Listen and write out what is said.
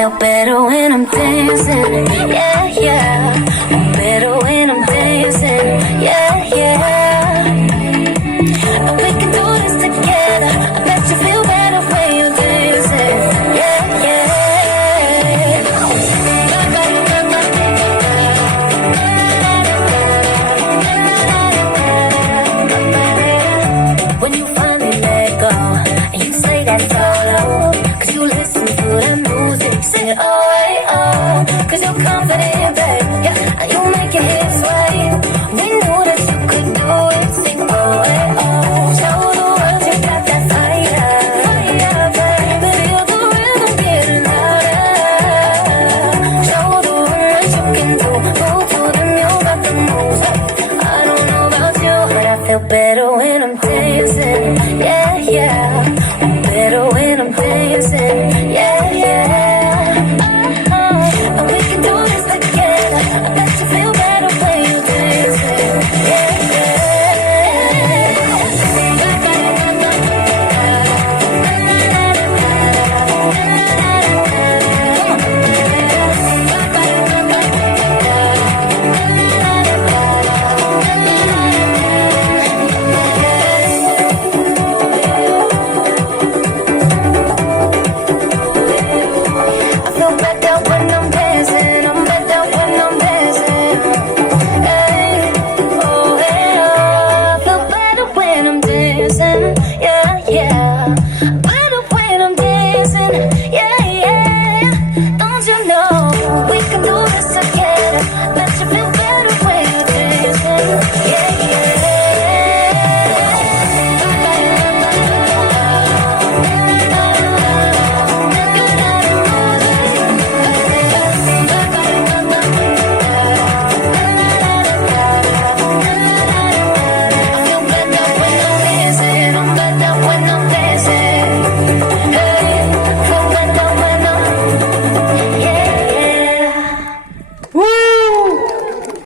feel better when I'm dancing. Yeah, yeah. I'm better when I'm dancing. Yeah, yeah. And we can do this together. I bet you feel better when you're dancing. Yeah, yeah. When you finally let go and you say that solo, cause you listen to the music, say oh, hey, oh, cause you're confident, babe, yeah, and you make it hit sway. We knew that you could do it, sing oh, hey, oh, show the world you got that fire, fire, babe, feel the rhythm getting louder, show the world that you can do, move to the music, got the moves, I don't know about you, but I feel better when I'm dancing, yeah, yeah, I'm better when I'm dancing, yeah, yeah, and we can do this together, I bet you feel better when you're dancing, yeah, yeah. I feel better when I'm dancing. I'm better when I'm dancing. Hey, oh, hey, oh. I feel better when I'm dancing. Yeah, yeah.